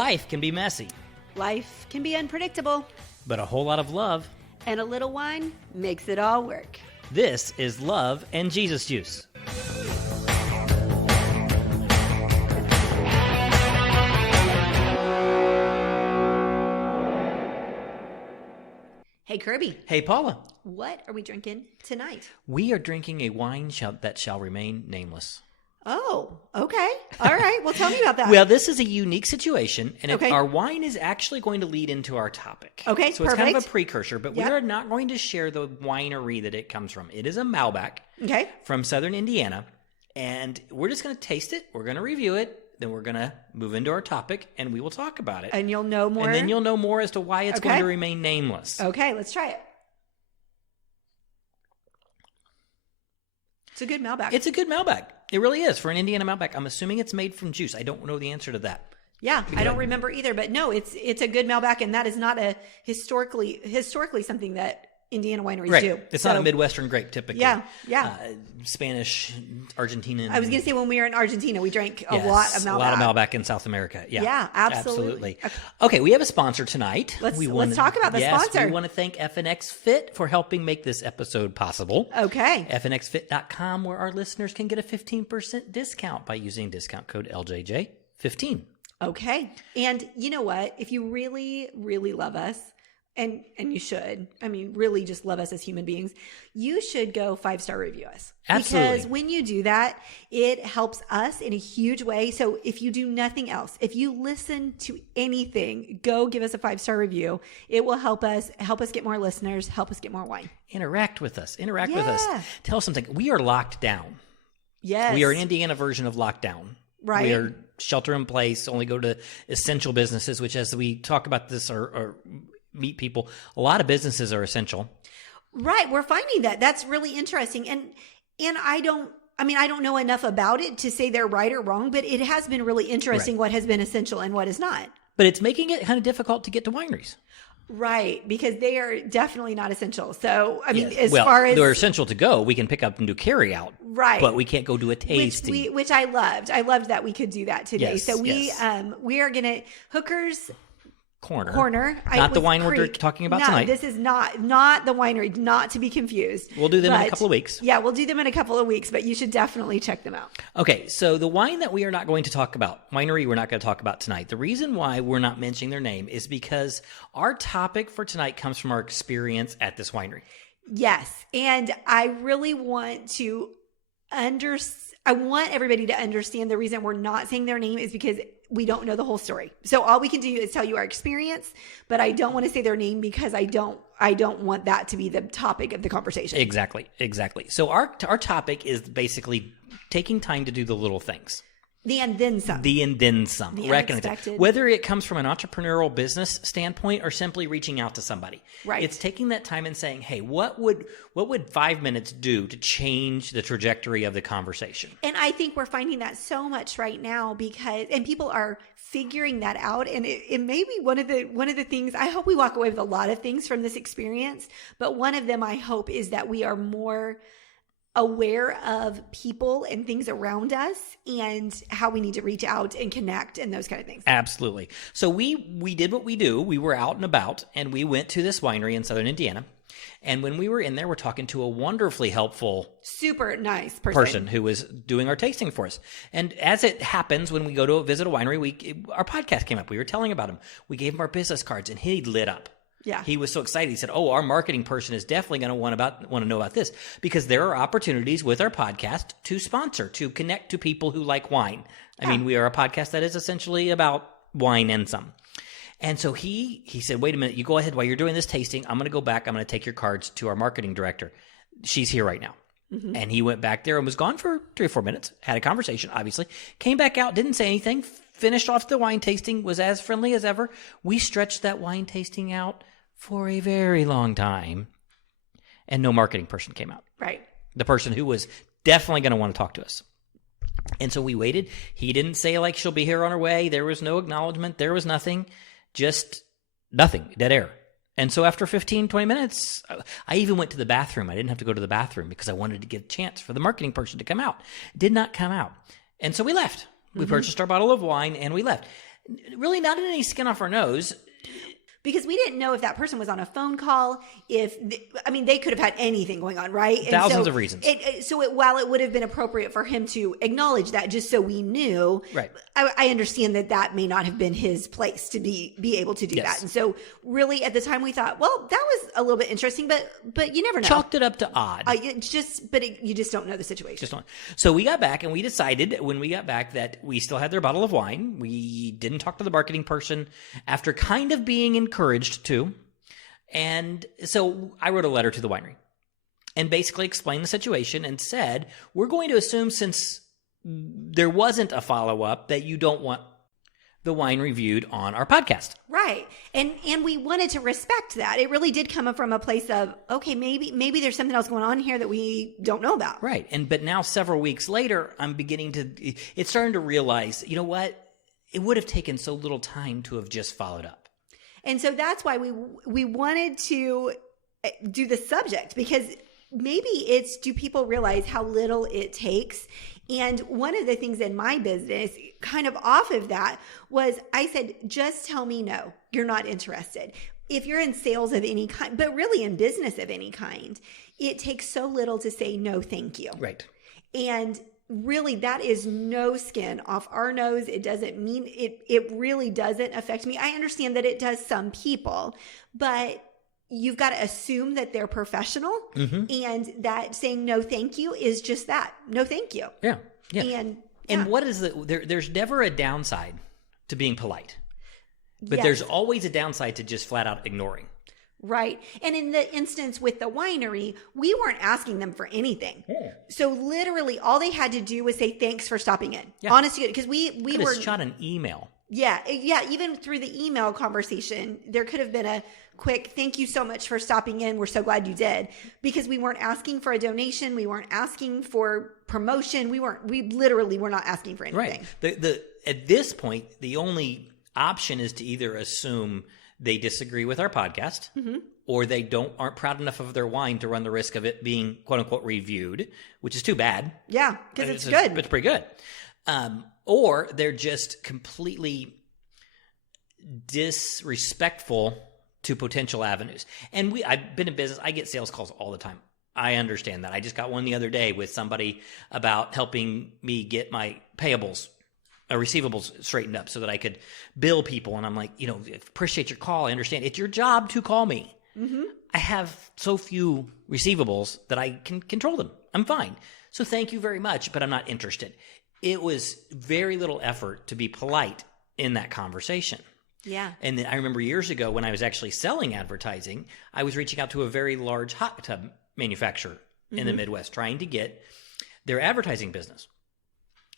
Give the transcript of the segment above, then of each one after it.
Life can be messy, Life can be unpredictable, but a whole lot of love. and a little wine makes it all work. This is Love and Jesus Juice. Hey, Kirby, Hey, Paula. what are we drinking tonight? We are drinking a wine that shall remain nameless. Oh, okay. All right. Well, tell me about that. Well, this is a unique situation, and Okay. our wine is actually going to lead into our topic. Okay, so it's kind of perfect. a precursor, but we Yep. are not going to share the winery that it comes from. It is a Malbec Okay. from southern Indiana, and we're just going to taste it. We're going to review it. Then we're going to move into our topic, and we will talk about it. And you'll know more. And then you'll know more as to why it's Okay. going to remain nameless. Okay, let's try it. It's a good Malbec. It's a good Malbec. It really is for an Indiana Malbec. I'm assuming it's made from juice. I don't know the answer to that. Yeah, I don't remember either, but no, it's a good Malbec, and that is not a historically something that Indiana wineries Right. do. It's not a Midwestern grape typically. Yeah. Spanish, Argentinian. I was going to say when we were in Argentina, we drank a Yes, lot of Malbec. A lot of Malbec in South America. Yeah. Yeah, absolutely. Okay, we have a sponsor tonight. Let's talk about the sponsor. We want to thank FNX Fit for helping make this episode possible. Okay. FNXFit.com, where our listeners can get a 15% discount by using discount code LJJ15. Okay. And you know what? If you really, really love us, and you should, I mean, really just love us as human beings, you should go 5-star review us. Absolutely. Because when you do that, it helps us in a huge way. So if you do nothing else, if you listen to anything, go give us a 5-star review. It will help us get more listeners, help us get more wine. Interact with us. Interact with us. Yeah. Tell us something. We are locked down. Yes. We are an Indiana version of lockdown. Right. We are shelter in place, only go to essential businesses, which as we talk about this or meet people, a lot of businesses are essential. Right. We're finding that. That's really interesting. And I don't know enough about it to say they're right or wrong, but it has been really interesting what has been essential and what is not. But it's making it kind of difficult to get to wineries. Right. Because they are definitely not essential. So, I mean, Yes. as far as they're essential to go, we can pick up and do carry out. Right. But we can't go do a tasting. which I loved. I loved that we could do that today. Yes, so we yes. We are going to Hooker's Corner. Not Not the wine we're talking about tonight. No, this is not the winery, not to be confused. We'll do them in a couple of weeks. Yeah, we'll do them in a couple of weeks, but you should definitely check them out. Okay, so the wine that we are not going to talk about, winery we're not going to talk about tonight, the reason why we're not mentioning their name is because our topic for tonight comes from our experience at this winery. Yes, and I really want to I want everybody to understand the reason we're not saying their name is because we don't know the whole story. So all we can do is tell you our experience, but I don't want to say their name because I don't want that to be the topic of the conversation. Exactly. So our topic is basically taking time to do the little things. The and then some. The and then some. The Recognize it. unexpected. Whether it comes from an entrepreneurial business standpoint or simply reaching out to somebody. Right. It's taking that time and saying, hey, what would 5 minutes do to change the trajectory of the conversation? And I think we're finding that so much right now and people are figuring that out. And it may be one of the things, I hope we walk away with a lot of things from this experience, but one of them I hope is that we are more aware of people and things around us and how we need to reach out and connect and those kind of things. Absolutely. So we did what we do. We were out and about and we went to this winery in southern Indiana. And when we were in there, we're talking to a wonderfully helpful, super nice person who was doing our tasting for us. And as it happens, when we go to visit a winery, our podcast came up. We were telling about him. We gave him our business cards and he lit up. Yeah. He was so excited. He said, our marketing person is definitely going to want to know about this because there are opportunities with our podcast to sponsor, to connect to people who like wine. I mean, we are a podcast that is essentially about wine and some. And so he said, wait a minute, you go ahead while you're doing this tasting. I'm going to go back. I'm going to take your cards to our marketing director. She's here right now. Mm-hmm. And he went back there and was gone for 3 or 4 minutes, had a conversation, obviously, came back out, didn't say anything, finished off the wine tasting, was as friendly as ever. We stretched that wine tasting out for a very long time, and no marketing person came out. Right. The person who was definitely going to want to talk to us. And so we waited. He didn't say, like, she'll be here on her way. There was no acknowledgement. There was nothing. Just nothing. Dead air. And so after 15, 20 minutes, I even went to the bathroom. I didn't have to go to the bathroom because I wanted to get a chance for the marketing person to come out. Did not come out. And so we left. We purchased our bottle of wine and we left. really not any skin off our nose. Because we didn't know if that person was on a phone call, they could have had anything going on, right? Thousands of reasons. While it would have been appropriate for him to acknowledge that just so we knew, right? I understand that may not have been his place to be able to do that. And so really at the time we thought, well, that was a little bit interesting, but you never know. Chalked it up to odd. You just don't know the situation. So we got back and we decided when we got back that we still had their bottle of wine. We didn't talk to the marketing person after kind of being encouraged to. And so I wrote a letter to the winery and basically explained the situation and said, we're going to assume since there wasn't a follow-up that you don't want the wine reviewed on our podcast. Right. And we wanted to respect that. It really did come from a place of, okay, maybe there's something else going on here that we don't know about. Right. But now several weeks later, it's starting to realize, you know what? It would have taken so little time to have just followed up. And so that's why we wanted to do the subject, because maybe it's, do people realize how little it takes? And one of the things in my business, kind of off of that, was I said, just tell me no, you're not interested. If you're in sales of any kind, but really in business of any kind, it takes so little to say no, thank you. Right. And really, that is no skin off our nose. It doesn't mean it really doesn't affect me. I understand that it does some people, but you've got to assume that they're professional, and that saying no thank you is just that. No thank you. Yeah. And what is there's never a downside to being polite. But there's always a downside to just flat out ignoring. Right. And in the instance with the winery, we weren't asking them for anything. Yeah. So literally all they had to do was say, thanks for stopping in. Yeah. Honestly, because we were shot an email. Yeah. Even through the email conversation, there could have been a quick, thank you so much for stopping in. We're so glad you did. Because we weren't asking for a donation. We weren't asking for promotion. We literally were not asking for anything. Right. At this point, the only option is to either assume they disagree with our podcast, or they aren't proud enough of their wine to run the risk of it being quote unquote reviewed, which is too bad. Yeah, because it's good. It's pretty good. Or they're just completely disrespectful to potential avenues. And I've been in business. I get sales calls all the time. I understand that. I just got one the other day with somebody about helping me get my receivables straightened up so that I could bill people. And I'm like, appreciate your call. I understand. It's your job to call me. Mm-hmm. I have so few receivables that I can control them. I'm fine. So thank you very much, but I'm not interested. It was very little effort to be polite in that conversation. Yeah. And then I remember years ago when I was actually selling advertising, I was reaching out to a very large hot tub manufacturer in the Midwest trying to get their advertising business.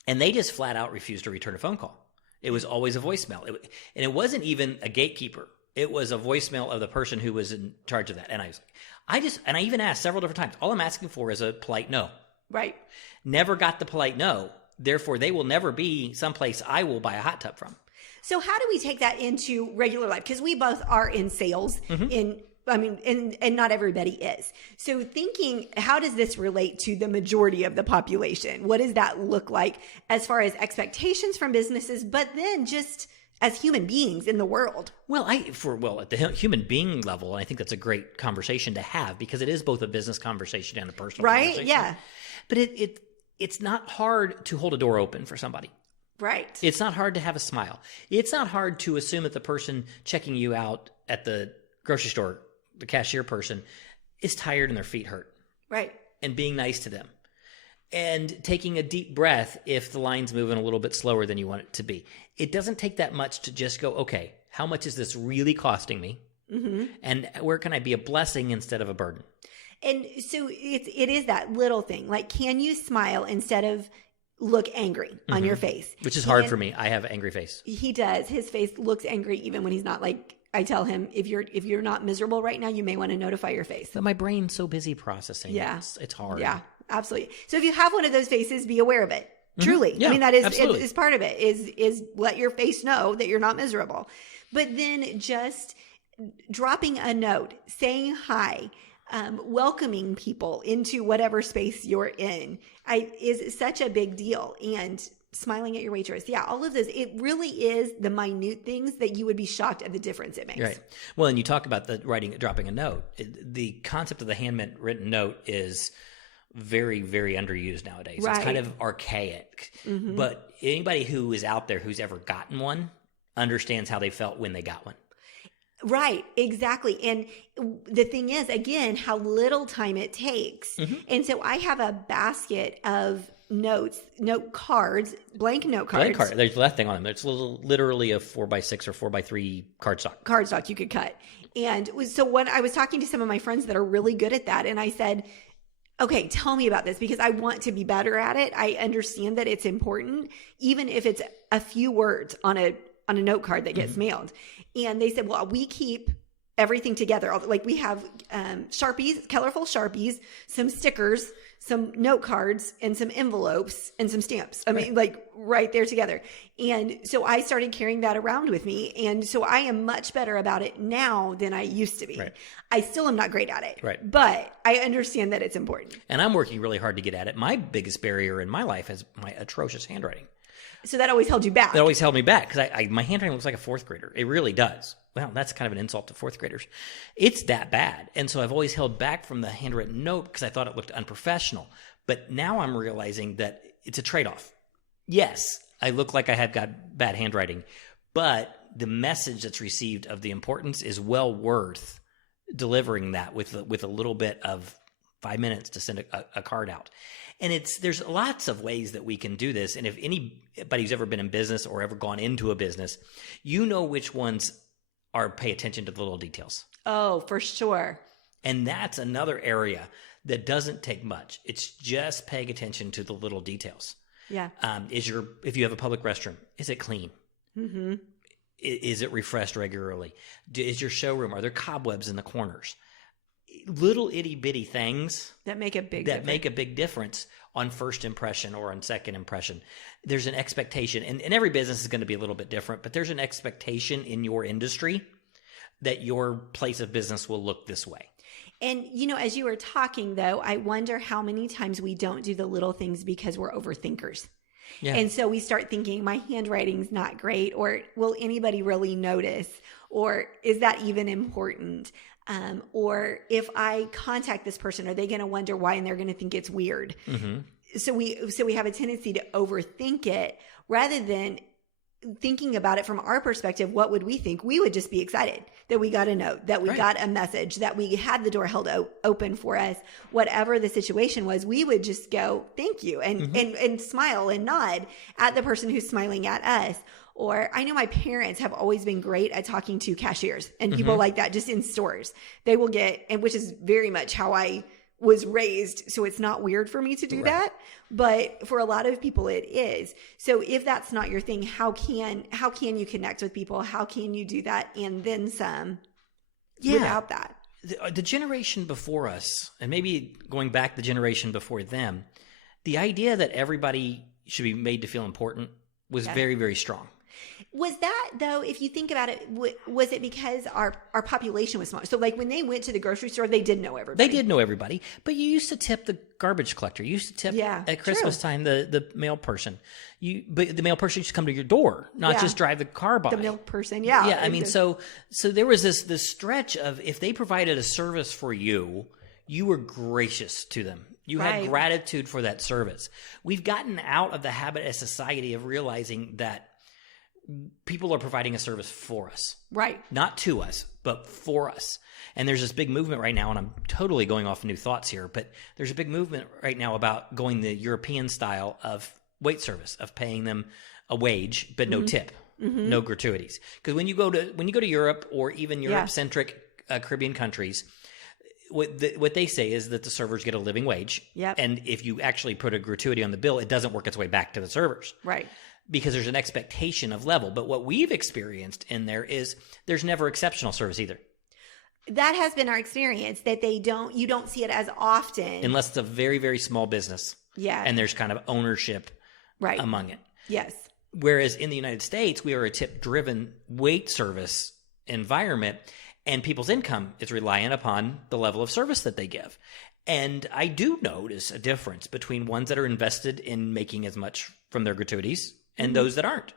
And they just flat out refused to return a phone call. It was always a voicemail. And it wasn't even a gatekeeper. It was a voicemail of the person who was in charge of that. And I was like, I even asked several different times, all I'm asking for is a polite no. Right. Never got the polite no. Therefore, they will never be someplace I will buy a hot tub from. So how do we take that into regular life? Because we both are in sales and not everybody is. So thinking, how does this relate to the majority of the population? What does that look like as far as expectations from businesses, but then just as human beings in the world? Well, at the human being level, I think that's a great conversation to have because it is both a business conversation and a personal conversation. Right? Yeah. But it's not hard to hold a door open for somebody. Right. It's not hard to have a smile. It's not hard to assume that the person checking you out at the grocery store, the cashier person, is tired and their feet hurt. Right. And being nice to them. And taking a deep breath if the line's moving a little bit slower than you want it to be. It doesn't take that much to just go, okay, how much is this really costing me? Mm-hmm. And where can I be a blessing instead of a burden? And so it is that little thing. Like, can you smile instead of look angry on your face? Which is hard for me. I have an angry face. He does. His face looks angry even when he's not. Like, I tell him, if you're not miserable right now, you may want to notify your face. But my brain's so busy processing. Yeah. It's hard. Yeah, absolutely. So if you have one of those faces, be aware of it. Truly. Yeah, I mean, that is part of it, is let your face know that you're not miserable. But then just dropping a note, saying hi, welcoming people into whatever space you're in is such a big deal. And smiling at your waitress. Yeah, all of those. It really is the minute things that you would be shocked at the difference it makes. Right. Well, and you talk about the dropping a note. The concept of the handwritten note is very, very underused nowadays. Right. It's kind of archaic. Mm-hmm. But anybody who is out there who's ever gotten one understands how they felt when they got one. Right, exactly. And the thing is, again, how little time it takes. Mm-hmm. And so I have a basket of note cards, blank note cards. Blank card. There's nothing on them. It's literally a 4x6 or 4x3 cardstock. Cardstock you could cut. And so when I was talking to some of my friends that are really good at that, and I said, okay, tell me about this because I want to be better at it. I understand that it's important, even if it's a few words on a note card that gets mailed. And they said, well, we keep everything together. Like we have Sharpies, colorful Sharpies, some stickers, some note cards, and some envelopes and some stamps. I mean, like right there together. And so I started carrying that around with me. And so I am much better about it now than I used to be. Right. I still am not great at it. Right. But I understand that it's important. And I'm working really hard to get at it. My biggest barrier in my life is my atrocious handwriting. So that always held you back. That always held me back because my handwriting looks like a fourth grader. It really does. Well, that's kind of an insult to fourth graders. It's that bad. And so I've always held back from the handwritten note because I thought it looked unprofessional. But now I'm realizing that it's a trade-off. Yes, I look like I have got bad handwriting, but the message that's received of the importance is well worth delivering that with a little bit of 5 minutes to send a card out. And there's lots of ways that we can do this. And if anybody who's ever been in business or ever gone into a business, you know which ones are pay attention to the little details. Oh, for sure. And that's another area that doesn't take much. It's just paying attention to the little details. Yeah. If you have a public restroom, is it clean? Mm-hmm. Is it refreshed regularly? Is your showroom, are there cobwebs in the corners? Little itty bitty things that make a big difference on first impression or on second impression. There's an expectation, and every business is going to be a little bit different, but there's an expectation in your industry that your place of business will look this way. And, as you were talking, though, I wonder how many times we don't do the little things because we're overthinkers. Yeah. And so we start thinking, my handwriting's not great, or will anybody really notice? Or is that even important? Or if I contact this person, are they going to wonder why and they're going to think it's weird? Mm-hmm. So we have a tendency to overthink it rather than thinking about it from our perspective. What would we think? We would just be excited that we got a note, that we got a message, that we had the door held open for us. Whatever the situation was, we would just go, thank you, and smile and nod at the person who's smiling at us. Or I know my parents have always been great at talking to cashiers and people like that, just in stores. They will which is very much how I was raised. So it's not weird for me to do that, but for a lot of people it is. So if that's not your thing, how can you connect with people? How can you do that? And then some without that. The generation before us, and maybe going back the generation before them, the idea that everybody should be made to feel important was very, very strong. Was that, though, if you think about it, was it because our population was small? So, like, when they went to the grocery store, they did know everybody. They did know everybody, but you used to tip the garbage collector. You used to tip at Christmas time the mail person. But the mail person used to come to your door, not just drive the car by. The mail person, Yeah, I mean, so there was this stretch of if they provided a service for you, you were gracious to them. You had gratitude for that service. We've gotten out of the habit as society of realizing that people are providing a service for us. Right. Not to us, but for us. And there's this big movement right now, and I'm totally going off new thoughts here, but there's a big movement right now about going the European style of wait service, of paying them a wage, but no tip, no gratuities. Because when you go to Europe or even Europe-centric Caribbean countries, what they say is that the servers get a living wage. Yep. And if you actually put a gratuity on the bill, it doesn't work its way back to the servers. Right. Because there's an expectation of level. But what we've experienced in there is there's never exceptional service either. That has been our experience, that you don't see it as often. Unless it's a very, very small business. Yeah. And there's kind of ownership among it. Yes. Whereas in the United States, we are a tip-driven wait service environment, and people's income is reliant upon the level of service that they give. And I do notice a difference between ones that are invested in making as much from their gratuities and those that aren't.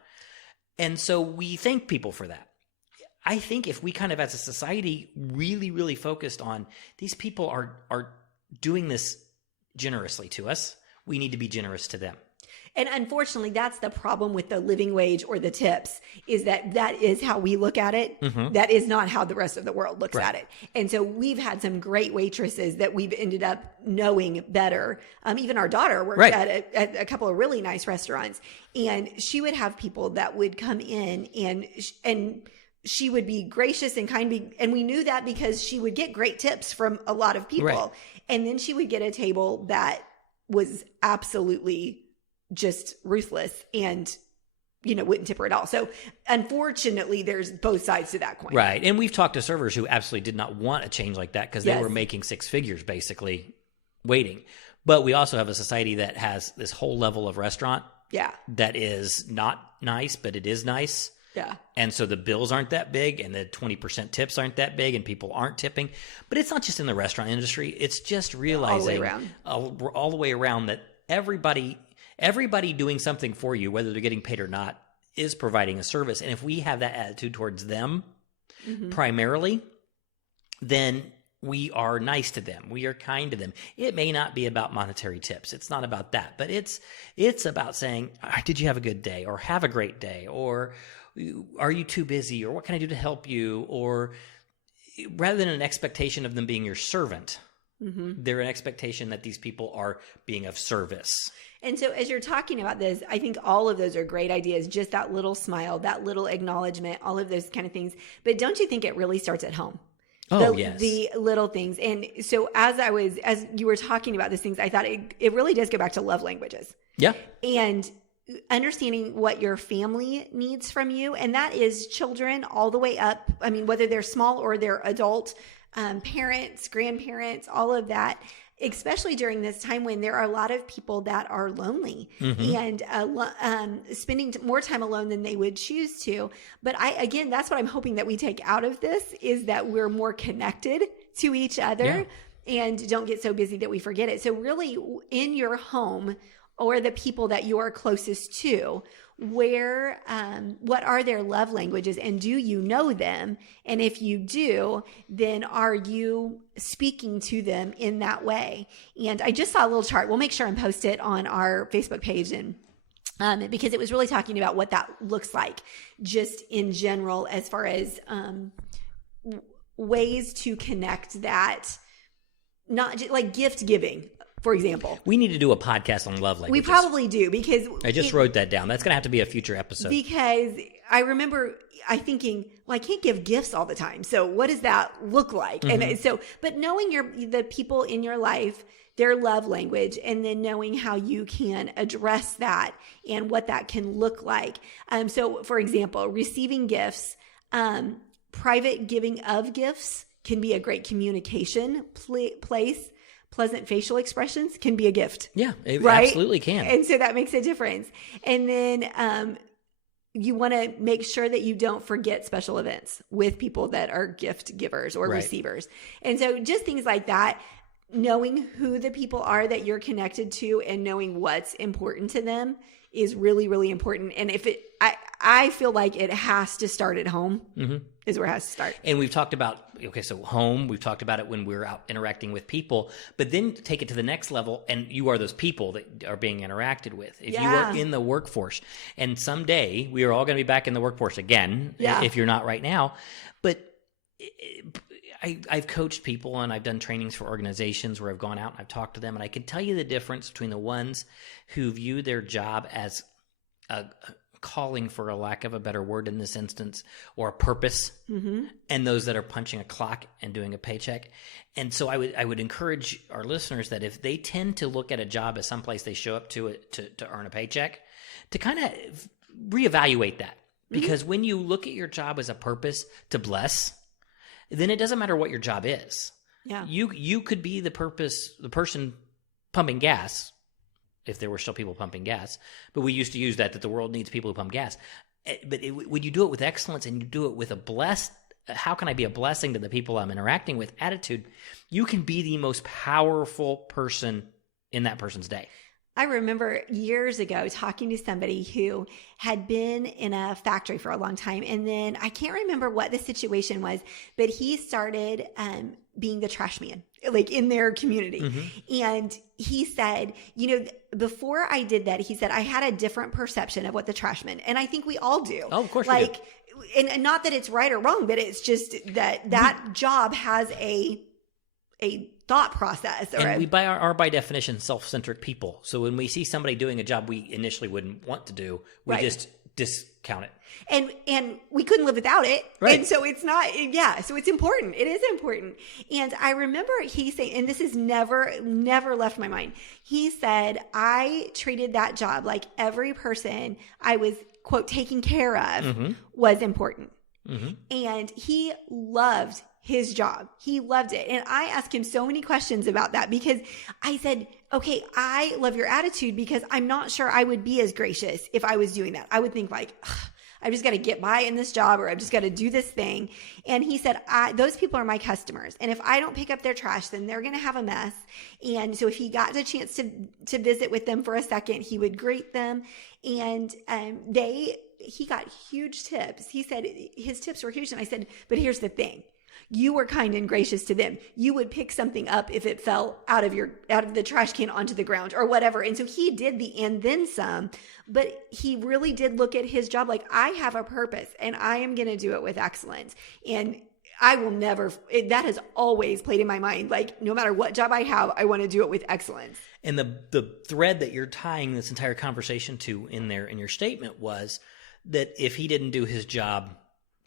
And so we thank people for that. I think if we kind of as a society really, really focused on these people are doing this generously to us, we need to be generous to them. And unfortunately, that's the problem with the living wage or the tips, is that is how we look at it. That is not how the rest of the world looks at it. And so we've had some great waitresses that we've ended up knowing better. Even our daughter worked at a couple of really nice restaurants, and she would have people that would come in and she would be gracious and kind, and we knew that because she would get great tips from a lot of people. And then she would get a table that was absolutely just ruthless and, wouldn't tip her at all. So unfortunately, there's both sides to that coin. Right. And we've talked to servers who absolutely did not want a change like that because they were making six figures basically waiting. But we also have a society that has this whole level of restaurant that is not nice, but it is nice. Yeah. And so the bills aren't that big and the 20% tips aren't that big and people aren't tipping. But it's not just in the restaurant industry. It's just realizing all the way around that everybody doing something for you, whether they're getting paid or not, is providing a service. And if we have that attitude towards them primarily, then we are nice to them. We are kind to them. It may not be about monetary tips. It's not about that. But it's about saying, did you have a good day? Or have a great day? Or are you too busy? Or what can I do to help you? Or rather than an expectation of them being your servant, they're an expectation that these people are being of service. And so as you're talking about this, I think all of those are great ideas. Just that little smile, that little acknowledgement, all of those kind of things. But don't you think it really starts at home? Yes. The little things. And so as you were talking about these things, I thought it really does go back to love languages. Yeah. And understanding what your family needs from you. And that is children all the way up. I mean, whether they're small or they're adult, parents, grandparents, all of that, especially during this time when there are a lot of people that are lonely and spending more time alone than they would choose to. But again, that's what I'm hoping that we take out of this, is that we're more connected to each other and don't get so busy that we forget it. So really in your home, or the people that you are closest to, what are their love languages, and do you know them? And if you do, then are you speaking to them in that way? And I just saw a little chart. We'll make sure and post it on our Facebook page, and because it was really talking about what that looks like just in general, as far as ways to connect that, not just like gift giving. For example, we need to do a podcast on love languages. We probably do, because I just wrote that down. That's going to have to be a future episode. Because I remember thinking, well, I can't give gifts all the time. So what does that look like? And so, but knowing the people in your life, their love language, and then knowing how you can address that and what that can look like. So for example, receiving gifts, private giving of gifts can be a great communication place. Pleasant facial expressions can be a gift. Yeah, it absolutely can. And so that makes a difference. And then you want to make sure that you don't forget special events with people that are gift givers or receivers. And so just things like that, knowing who the people are that you're connected to and knowing what's important to them is really, really important. And I feel like it has to start at home. Is where it has to start. And we've talked about, so home, we've talked about it when we're out interacting with people, but then take it to the next level, and you are those people that are being interacted with. If you are in the workforce, and someday we are all going to be back in the workforce again, if you're not right now, but I've coached people and I've done trainings for organizations where I've gone out and I've talked to them, and I can tell you the difference between the ones who view their job as a calling, for a lack of a better word in this instance, or a purpose, and those that are punching a clock and doing a paycheck. And so I would encourage our listeners that if they tend to look at a job as someplace they show up to earn a paycheck, to kind of reevaluate that. Because when you look at your job as a purpose to bless, then it doesn't matter what your job is. Yeah. You could be the person pumping gas, if there were still people pumping gas. But we used to use that the world needs people who pump gas. But when you do it with excellence and you do it with a blessed, how can I be a blessing to the people I'm interacting with attitude, you can be the most powerful person in that person's day. I remember years ago talking to somebody who had been in a factory for a long time. And then I can't remember what the situation was, but he started being the trash man, like in their community. Mm-hmm. And he said, before I did that, he said, I had a different perception of what the trash meant. And I think we all do. Oh, of course we do. And not that it's right or wrong, but it's just that job has a thought process. And we are by definition self-centric people. So when we see somebody doing a job we initially wouldn't want to do, we just discount it. And we couldn't live without it. Right. And so it's not, so it's important. It is important. And I remember he saying, and this has never left my mind. He said, I treated that job like every person I was, quote, taking care of mm-hmm. was important. Mm-hmm. And he loved his job. He loved it. And I asked him so many questions about that because I said, okay, I love your attitude because I'm not sure I would be as gracious if I was doing that. I would think like, I've just got to get by in this job or I've just got to do this thing. And he said, those people are my customers. And if I don't pick up their trash, then they're going to have a mess. And so if he got the chance to visit with them for a second, he would greet them. And he got huge tips. He said his tips were huge. And I said, but here's the thing. You were kind and gracious to them. You would pick something up if it fell out of the trash can onto the ground or whatever. And so he did the and then some, but he really did look at his job like, I have a purpose and I am going to do it with excellence. And I will never, that has always played in my mind. Like no matter what job I have, I want to do it with excellence. And the thread that you're tying this entire conversation to in your statement was that if he didn't do his job,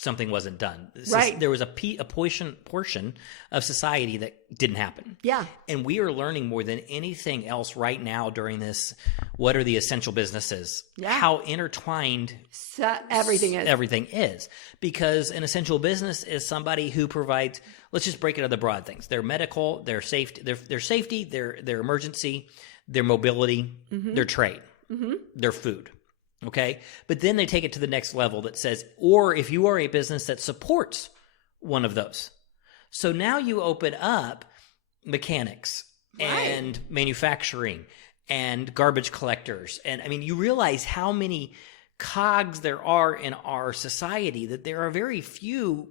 something wasn't done. Right. There was a portion of society that didn't happen. Yeah. And we are learning more than anything else right now during this, what are the essential businesses? Yeah. How intertwined everything is. Because an essential business is somebody who provides, let's just break it into the broad things. Their medical, their safety, their emergency, their mobility, mm-hmm. their trade, mm-hmm. their food. Okay. But then they take it to the next level that says, or if you are a business that supports one of those. So now you open up mechanics and manufacturing and garbage collectors. And I mean, you realize how many cogs there are in our society, that there are very few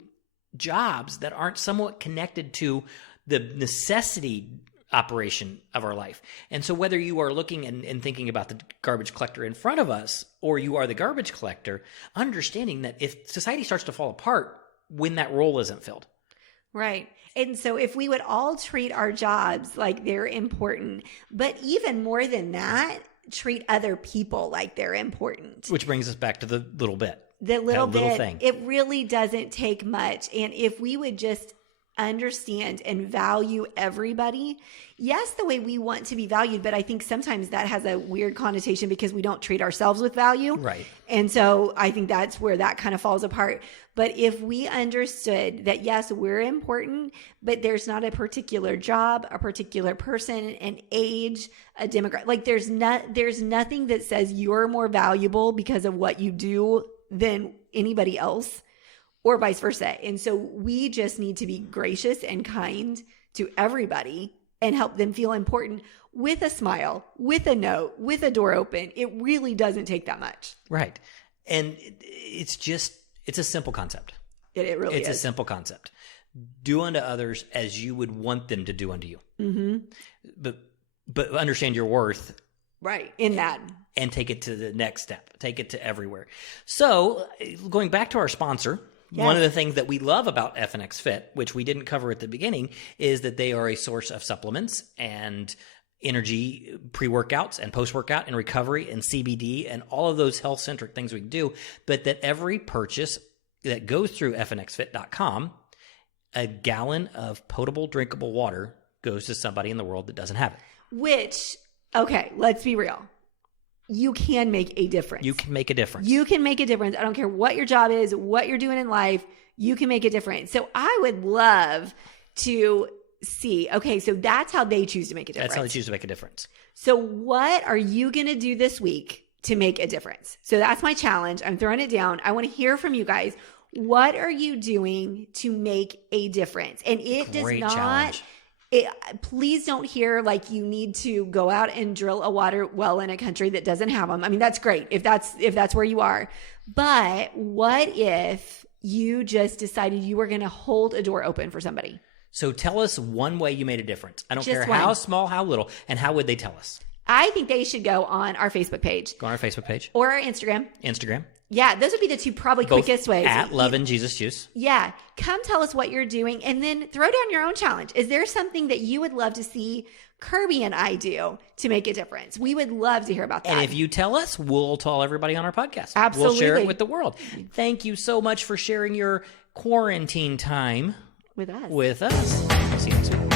jobs that aren't somewhat connected to the necessity operation of our life. And so whether you are looking and thinking about the garbage collector in front of us or you are the garbage collector, understanding that if society starts to fall apart when that role isn't filled. Right. And so if we would all treat our jobs like they're important, but even more than that, treat other people like they're important. Which brings us back to the little bit. The little thing. It really doesn't take much. And if we would just understand and value everybody. Yes, the way we want to be valued, but I think sometimes that has a weird connotation because we don't treat ourselves with value. Right. And so I think that's where that kind of falls apart. But if we understood that, yes, we're important, but there's not a particular job, a particular person, an age, a demographic, like there's nothing that says you're more valuable because of what you do than anybody else. Or vice versa. And so we just need to be gracious and kind to everybody and help them feel important with a smile, with a note, with a door open. It really doesn't take that much. Right. And it's a simple concept. It really is. It's a simple concept. Do unto others as you would want them to do unto you. Mm-hmm. But understand your worth. Right. In that. And take it to the next step. Take it to everywhere. So going back to our sponsor, yes. One of the things that we love about FNX Fit, which we didn't cover at the beginning, is that they are a source of supplements and energy pre-workouts and post-workout and recovery and CBD and all of those health-centric things we can do, but that every purchase that goes through fnxfit.com, a gallon of potable, drinkable water goes to somebody in the world that doesn't have it. Which, okay, let's be real. You can make a difference. You can make a difference. You can make a difference. I don't care what your job is, what you're doing in life, you can make a difference. So I would love to see, okay, so that's how they choose to make a difference. That's how they choose to make a difference. So what are you going to do this week to make a difference? So that's my challenge. I'm throwing it down. I want to hear from you guys. What are you doing to make a difference? And it does not Please don't hear like you need to go out and drill a water well in a country that doesn't have them. I mean, that's great if that's where you are. But what if you just decided you were going to hold a door open for somebody? So tell us one way you made a difference. I don't Just care one. how small, how little, and how would they tell us? I think they should go on our Facebook page. Go on our Facebook page. Or our Instagram. Instagram. Yeah, those would be the two probably Both quickest ways. At Love and Jesus Juice. Yeah. Come tell us what you're doing and then throw down your own challenge. Is there something that you would love to see Kirby and I do to make a difference? We would love to hear about that. And if you tell us, we'll tell everybody on our podcast. Absolutely. We'll share it with the world. Thank you so much for sharing your quarantine time with us. See you next week.